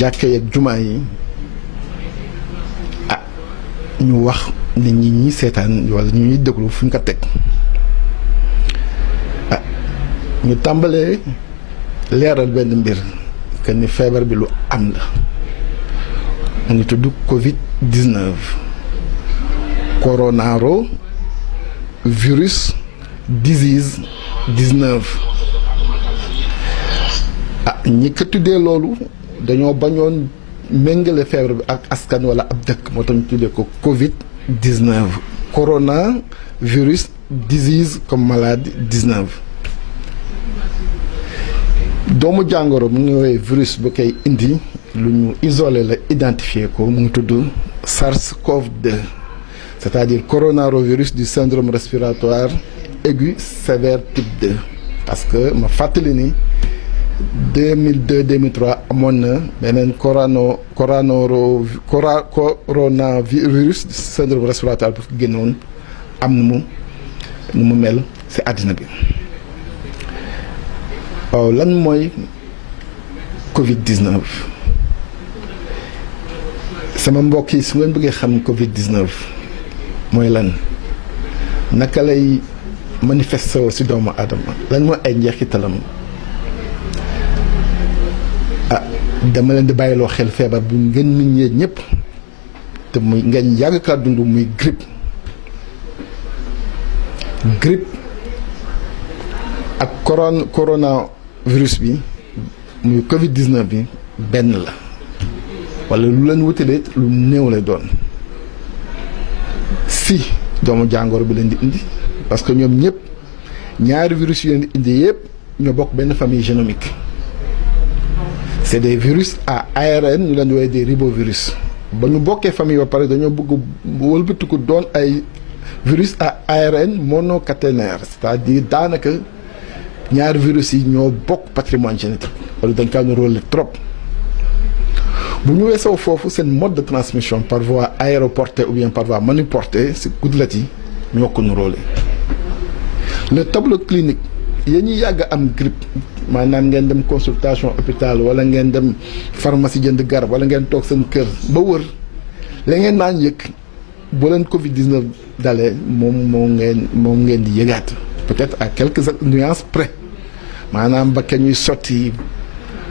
jàkka yi ak jumaa yi ñu wax nit ñi seetaan wala ñu ñuy déglu fu ñu ko teg ñu tàmbalee leeral benn mbir que ni feebar bi lu am la mu ngi tudd Covid-19 coronavirus disease 19 ñi ko tuddee loolu dañoo bañoon méngale feebar bi ak askan wala ab dëkk moo tax ñu tuddee ko Covid-19 coronavirus disease comme maladie 19 doomu jàngoro mu ngi woowee virus bu koy indi lu ñu isolé la identifié ko mu ngi tudd SARS-CoV-2 c'est-à-dire coronavirus du syndrome respiratoire aigu sévère type 2 parce que ma fàttali ni 2002-2003 amoon na beneen coronavirus du syndrome respiratoire bu génnoon am nu mu mel ci àddina bi waaw lan mooy Covid-19 sama mbokk yi su ngeen bëggee xam Covid-19 mooy lan naka lay manifesté ci doomu aadama lan mooy ay njeexitalam dama leen di bàyyiloo xel feebar bu ngeen miññee ñëpp te muy ngeen yàgg kaa dund muy grippe ak coronavirus bi muy Covid-19 bi benn la wala lu leen wutalee lu néew lay doon si doomu jàngoro bi leen di indi parce que ñoom ñëpp ñaari virus yu leen di indi yëpp ñoo bokk benn famille génomique c'est des virus à ARN ñu leen di woowee des ribovirus ba ñu bokkee famille ba pare dañoo bëgg wëlbatiku doon ay virus à ARN monocaténaire c'est-à-dire daanaka ñaari virus yi ñoo bokk patrimoine génétique wala dañ kaa niróole trop bu ñu weesoo foofu seen mode de transmission par voie aéroportée ou bien par voie manuportée si gouttelette yi ñoo ko niróole le tableau clinique yéen ñi yàgg am grippe maanaam ngeen dem consultation hôpital wala ngeen dem pharmacie jënd garab wala ngeen toog seen kër ba wër la ngeen naan yëg boo leen Covid-19 dalee moom ngeen di yëgaat peut-être à quelques nuances près maanaam ba ñuy sotti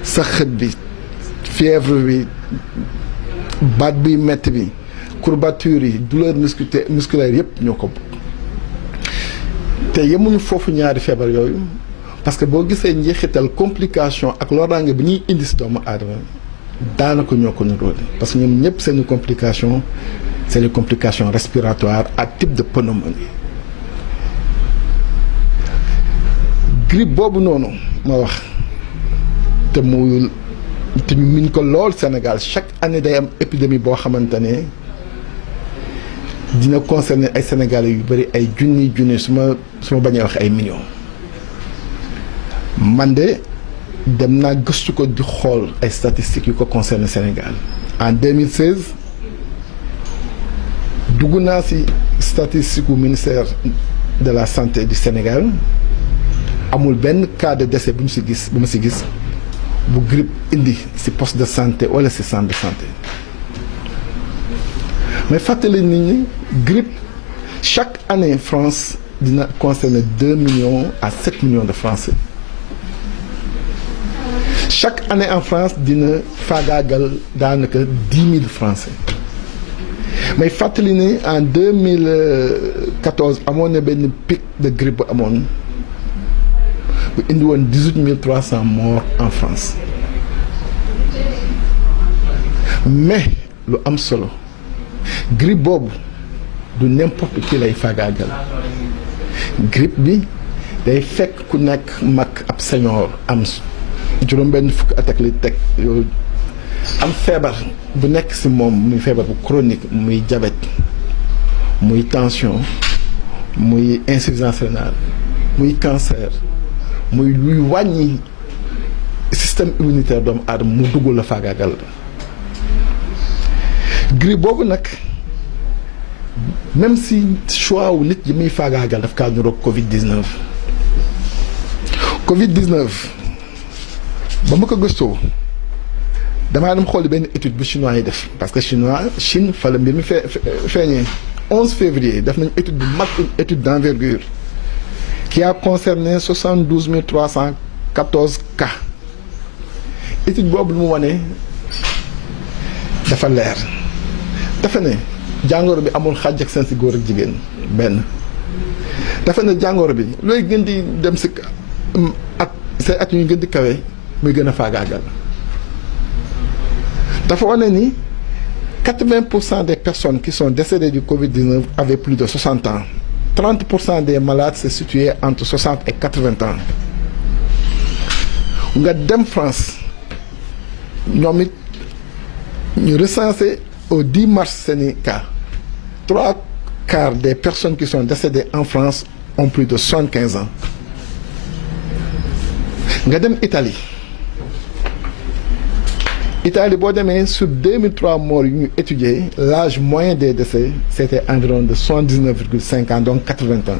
sa xët bi fièvre bi baat buy metti bi courbature yi douleur musculaire yëpp ñoo ko bokk te yemuñu foofu ñaari feebar yooyu parce que boo gisee njeexital complication ak loraange bi ñuy indi si doomu aadama daanaka ñoo ko niróole parce que ñoom ñëpp seeni complication c'est les complications respiratoires à type de pneumonie grippe boobu noonu ma wax te ñu miin ko lool Sénégal chaque année day am épidémie boo xamante ne dina concerner ay Sénégalais yu bëri ay junni su ma bañee wax ay millions man de dem naa gëstu ko di xool ay statistiques yu ko concerner Sénégal en 2016 dugg naa ci statistique u ministère de la santé du Sénégal amul benn cas de décès bu ma ci gis bu grippe indi ci poste de santé wala ci centre de santé mais fàttali nit ñi grippe chaque année France dina concerner 2 millions à 7 millions de Français chaque année en France dina faagaagal daanaka 10 000 Français mais fàttali ne en 2014 amoon na benn pic de grippe bu amoon bu indi woon 18 300 morts en France mais lu am solo grippe boobu du n'importe qui lay faagaagal grippe bi day fekk ku nekk mag ab senior am juróom-benn fukk at ak li teg yooyu am feebar bu nekk ci moom muy feebar bu chronique muy diabète muy tension muy insuffisance rénale muy cancer muy luy wàññi système immunitaire doomu aadama mu dugg la faagaagal grippe boobu nag même si choix wu nit yi muy faagaagal daf kaa niroog Covid-19 ba ma ko gëstoo damaa dem xooli benn étude bu chinois yi def parce que Chine fa la mbir mi feeñee 11 février def nañu étude bu mag, une étude d'envergure qui a concerné 72 314 cas. Étude boobu lu mu wane dafa leer dafa ne jàngoro bi amul xàjj ak seen si góor ak jigéen benn dafa ne jàngoro bi looy gën di dem si at say at yu gën di kawe muy gën a faagaagal dafa wane ni 80% des personnes qui sont décédées du Covid-19 avaient plus de 60 ans. 30% des malades se situaient entre 60 et 80 ans. Nga dem France ñoom it ñu recensé au 10 mars seeni cas 3/4 des personnes qui sont décédées en France ont plus de 75 ans. Nga dem Italie boo demee sur 2003 morts yu ñu étudié l'âge moyen des décès c'était environ de 79,5 ans donc 80 ans.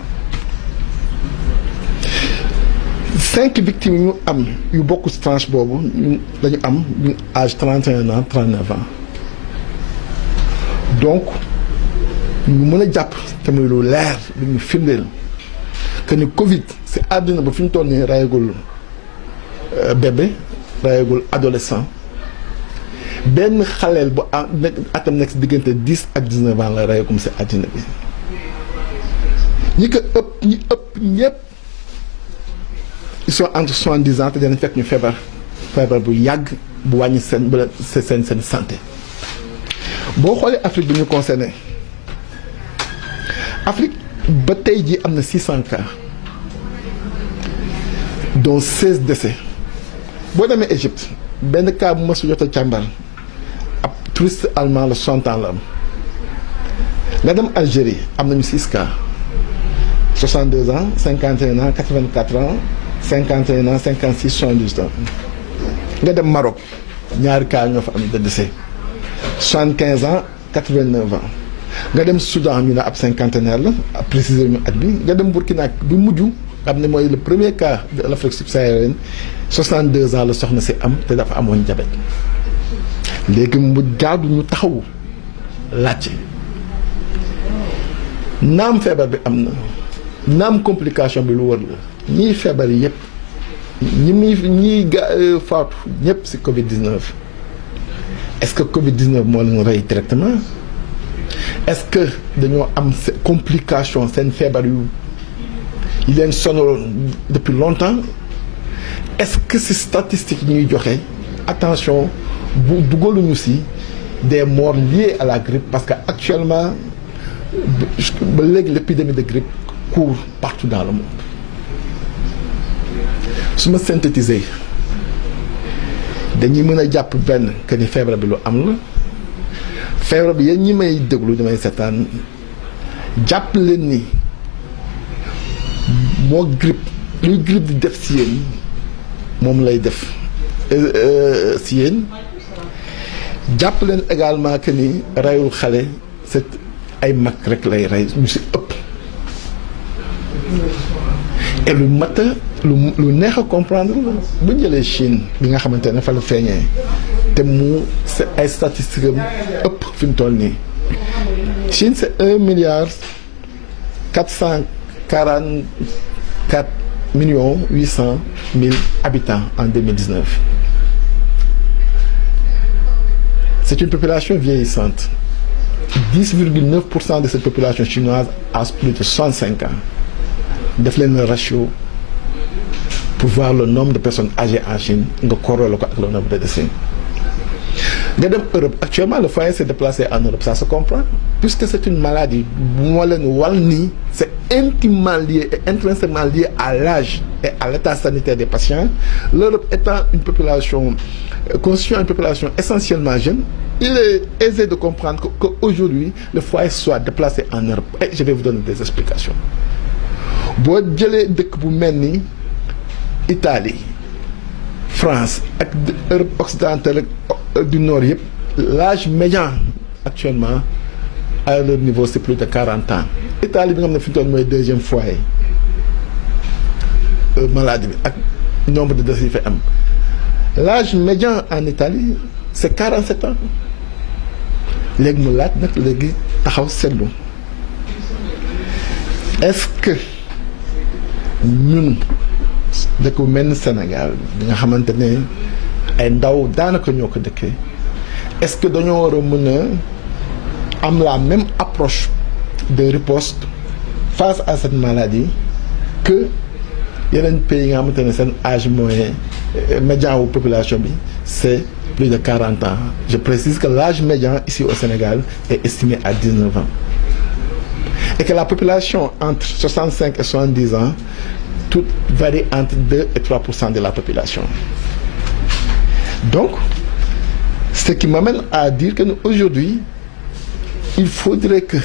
5 victimes yu ñu am yu bokk ci tranche boobu dañu am ñu âge 31 ans 39 ans donc ñu mën a jàpp te muy lu leer lu ñu firndeel que ni Covid ci àdduna ba fi ñu toll nii rayagul bébé rayagul adolescent benn xaleel bu atam nekk si diggante 10 ak 19 ans la rayagum ci àddina bi ñi ëpp ñëpp ils sont entre 70 ans te dinañ fekk ñu feebar bu yàgg bu wàññi seen santé boo xoolee Afrique bi ñu concerné Afrique ba tey jii am na 600 cas dont 16 décès boo demee Égypte benn cas bu ma su jot a càmbar ab touriste allemand la 60 ans la am nga dem Algérie am nañu 6 cas 62 ans 51 ans 84 ans 51 ans 56 78 ans nga dem Maroc ñaari cas ñoo fa am de décès 75 ans 89 ans nga dem Soudan ñu ne ab cinquantenaire la ab préciser ñu at bi nga dem Burkina bi mujj xam ne mooy le premier cas de l'Afrique subsaharienne 62 ans la soxna si am te dafa amoon diabète léegi mu jaadu ñu taxawu laajte naam feebar bi am na naam complication bi lu wër la ñiy feebar yi yëpp ñiy faatu ñëpp ci Covid-19 est-ce que Covid-19 moo leen rey directement est-ce que dañoo am complication seen feebar yu leen sonaloon depuis longtemps est-ce que ci statistiques yi ñuy joxe attention bu dugaluñu ci des morts liées à la grippe parce que actuellement ba léegi l'épidémie de grippe court partout dans le monde su ma synthétiser dañuy mën a jàpp benn que ni feebar bi lu am la feebar bi yéen ñi may déglu damay seetaan jàpp leen ni moo grippe luy grippe di def ci yéen moom lay def ci yéen jàpp leen également que ni reyul xale c'est ay mag rek lay rey ñu ci ëpp et lu mat a lu neex a comprendre la bu ñu jëlee Chine bi nga xamante ne fa la feeñee te mu c'est ay statistiques am ëpp fi mu toll nii Chine c'est 1,444,800,000 habitants en 2019 c'est une population vieillissante 10,9% de cette population chinoise a plus de 65 ans def leen le ratio pour voir le nombre de personnes âgées en Chine nga corrélé ko ak le nombre de décès nga dem Europe actuellement le foyer s'est déplacé en Europe ça se comprend puisque c'est une maladie bu ma leen wal nii c'est intimement lié et intrinsèquement lié à l'âge et à l'état sanitaire des patients l'Europe étant une population constituant une population essentiellement jeune il est aisé de comprendre qu'aujourd'hui le foyer soit déplacé en Europe et je vais vous donner des explications boo jëlee dëkk bu mel ni Italie France ak Europe occidentale du nord yëpp l'âge médian actuellement à leur niveau c'est plus de 40 ans Italie bi nga xam ne fi mu toll mooy deuxième foyer maladie bi ak nombre de décès yi fa am l'âge médian en Italie c'est 47 ans léegi mu laaj nag léegi taxaw seetlu est-ce que ñun dëkk bu mel ni Sénégal bi nga xamante ne ay ndaw daanaka ñoo ko dëkkee est-ce que dañoo war a mën a am la même approche de riposte face à cette maladie que yeneen pays yi nga xamante ne seen âge moyen médian wu population bi c'est plus de 40 ans. Je précise que l'âge médian ici au Sénégal est estimé à 19 ans. Et que la population entre 65 et 70 ans, tout varie entre 2 et 3% de la population. Donc, ce qui m'amène à dire que aujourd'hui, il faudrait que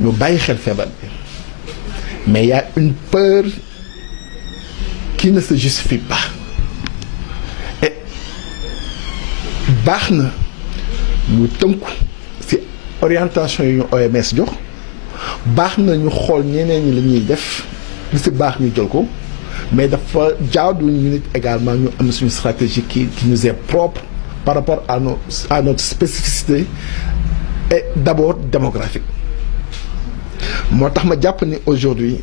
nous baillions le mais il y a une peur qui ne se justifie pas. Et baax na ñu tënku ci orientation yu ñu OMS jox baax na ñu xool ñeneen ñi la ñuy def li ci baax ñu jël ko mais dafa jaadu ñu nit également ñu am suñu stratégie qui nous est propre par rapport à notre spécificité et d'abord démographique. moo tax ma jàpp ni aujourd'hui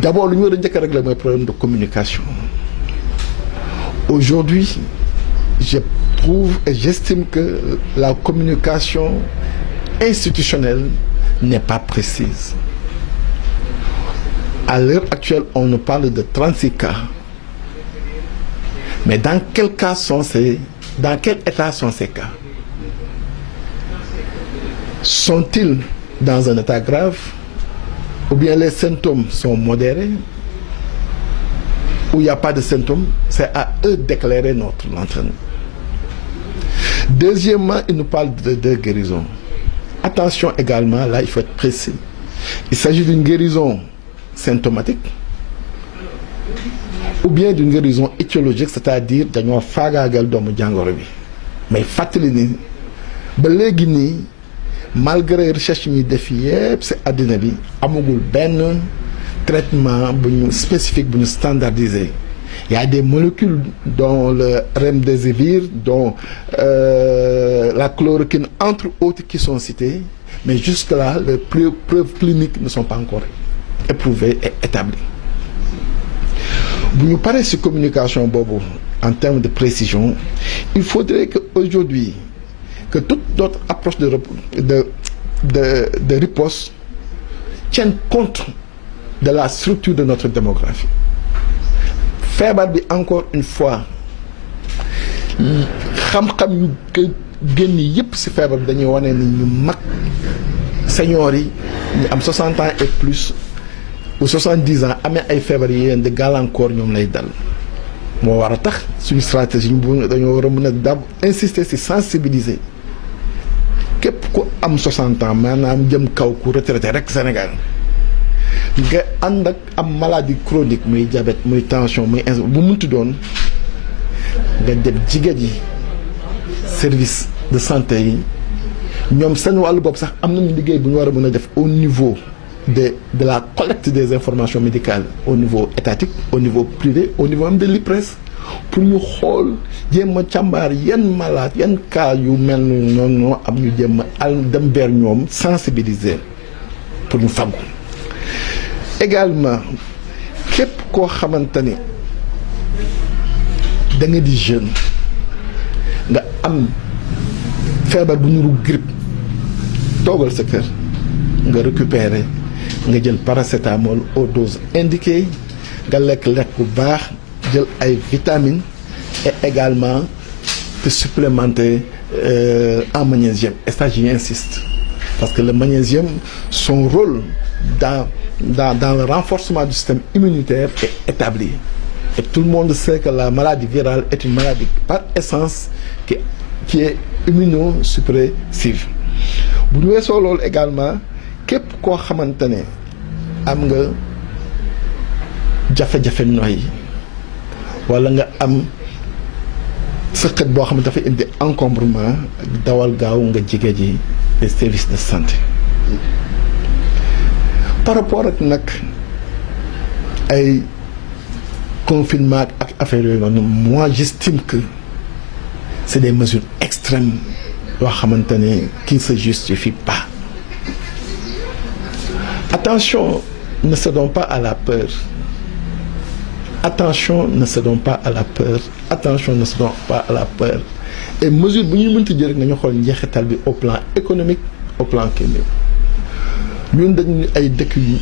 d'abord lu ñu war a njëkk a régler mooy problème de communication. Aujourd'hui, je trouve et j'estime que la communication institutionnelle n'est pas précise. À l'heure actuelle, on nous parle de 36 cas. Mais dans quel état sont ces cas? Sont-ils dans un état grave? Ou bien les symptômes sont modérés? Où il n'y a pas de symptômes, c'est à eux d'éclairer notre lanterne. Deuxièmement, ils nous parlent de guérison. Attention également, là, il faut être précis. Il s'agit d'une guérison symptomatique ou bien d'une guérison étiologique, c'est-à-dire dañoo faagaagal doomu jàngoro bi. Mais fàttali ni ba léegi nii malgré recherche yi ñuy def yépp ci àddina bi amagul benn traitement bu ñu spécifique bu ñu standardisé. Il y a des molécules dont le remdesivir, dont la chloroquine, entre autres, qui sont citées, mais jusque-là, les preuves cliniques ne sont pas encore éprouvées et établies. Bu ñu paree ci communication boobu en termes de précision, il faudrait qu'aujourd'hui, que toute notre approche de riposte tienne compte de la structure de notre démographie. Feebar bi encore une fois xam-xam yu génn yépp ci feebar bi dañuy wane ni ñu mag seniors yi ñu am 60 ans et plus ou 70 ans amee ay feebar yi leen di gàllankoor ñoom lay dal. moo war a tax suñu stratégie dañoo war a mën a dab insister ci sensibiliser képp ku am 60 ans maanaam jëm kaw ku retraité rek Sénégal nga ànd ak am maladie chronique muy diabète muy tension muy bu muntu doon nga dem jigéen yi service de santé yi ñoom seen wàllu bopp sax am nañu liggéey bu ñu war a mën a def au niveau de la collecte des informations médicales au niveau étatique au niveau privé au niveau même de l'IPRES pour ñu xool jéem a càmbar yan malade yan cas yu mel noonu ñoo am ñu jéem a dem vers ñoom sensibiliser pour ñu faggu. Également képp koo xamante ni da nga di jeune nga am feebar bu nuru grippe toogal sa kër nga récupérer nga jël paracétamol aux doses indiquées nga lekk bu baax jël ay vitamines et également te supplémenter en magnésium. Et ça j'y insiste parce que le magnésium, son rôle dans le renforcement du système immunitaire est établi. Et tout le monde sait que la maladie virale est une maladie par essence qui est immunosuppressive. Bu ñu weesoo loolu également képp koo xamante ne am nga jafe-jafe noyyi wala nga am sëqët boo xam ne dafa indi encombrement dawal gaaw nga jege ji les services de santé. Par rapport ak nag ay confinement ak affaire yooyu noonu moi j'estime que c'est des mesures extrêmes qui ne se justifient pas. Attention, ne cédons pas à la peur. Attention, ne cédons pas à la peur. Attention, ne cédons pas à la peur. Et mesures bu ñu mënti jël rek nañu xool njeexital bi au plan économique, au plan climatique. Ñun dañu ay dëkk yu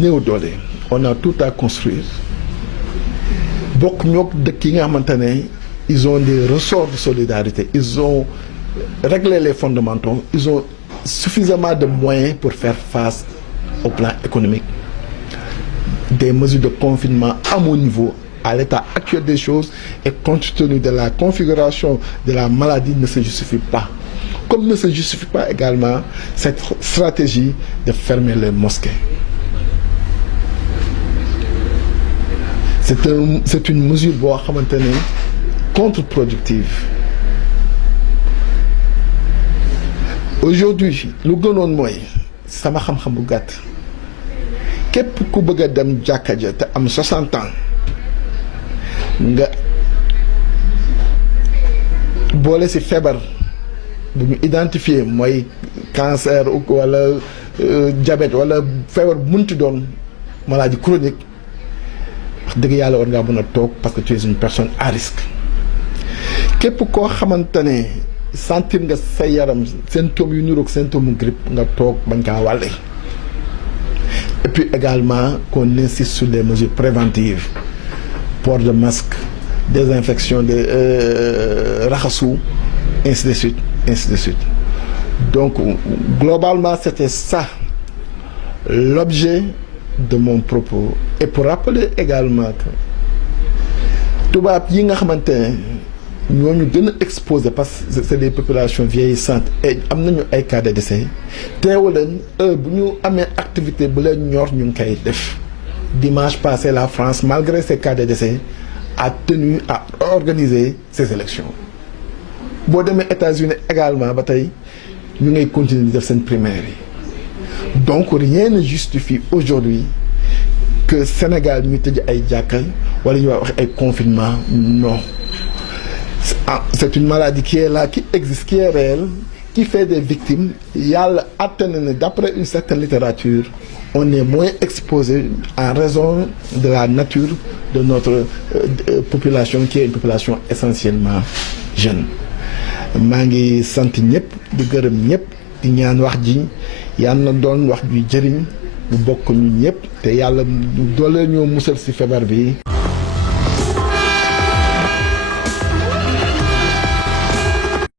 néew doole. On a tout à construire. Bokk ñok dëkk yi nga xamantane ils ont des ressorts de solidarité, ils ont réglé les fondamentaux, ils ont suffisamment de moyens pour faire face au plan économique. Des mesures de confinement à mon niveau, à l'état actuel des choses, et compte tenu de la configuration de la maladie, ne se justifie pas. Comme ne se justifie pas également cette stratégie de fermer les mosquées. C'est une mesure contre-productive. Aujourd'hui, le gouvernement mooy sama xam-xam bu gàtt képp ku bëgg a dem jàkka ja te am 60 ans nga boole ci feebar bu ñu identifier mooy cancer wala diabète wala feebar bu munti doon maladie chronique wax dëgg yàlla war ngaa mën a toog parce que tu es une personne à risque. Képp koo xamante ne sentir nga sa yaram symptômes yu niroog symptôme grippe nga toog bañ kaa wàlle. Et puis également qu'on insiste sur les mesures préventives, port de masque, désinfection de raxasu, ainsi de suite, ainsi de suite. Donc globalement c'était ça l'objet de mon propos. Et pour rappeler également que tubaab yi nga xamante ne ñooñu gën a exposé parce que c'est des populations vieillissantes et am nañu ay cas de décès teewu leen bu ñu amee activité bu leen ñor ñu ngi koy def. Dimanche passé la France malgré ces cas de décès a tenu à organiser ces élections. Boo demee États-Unis également ba tey ñu ngay continuer di def seen primaire yi. Donc rien ne justifie aujourd'hui que Sénégal ñu tëj ay jàkka wala ñu wax ay confinement. Non, c'est une maladie qui est là, qui existe, qui est réelle, qui fait des victimes. D'après une certaine littérature, on est moins exposé en raison de la nature de notre population qui est une population essentiellement jeune. maa ngi sant ñëpp di gërëm ñëpp di ñaan wax ji yàlla na doon wax ju jëriñ bu bokk ñu ñëpp te yàlla doole ñoo musal ci feebar bi.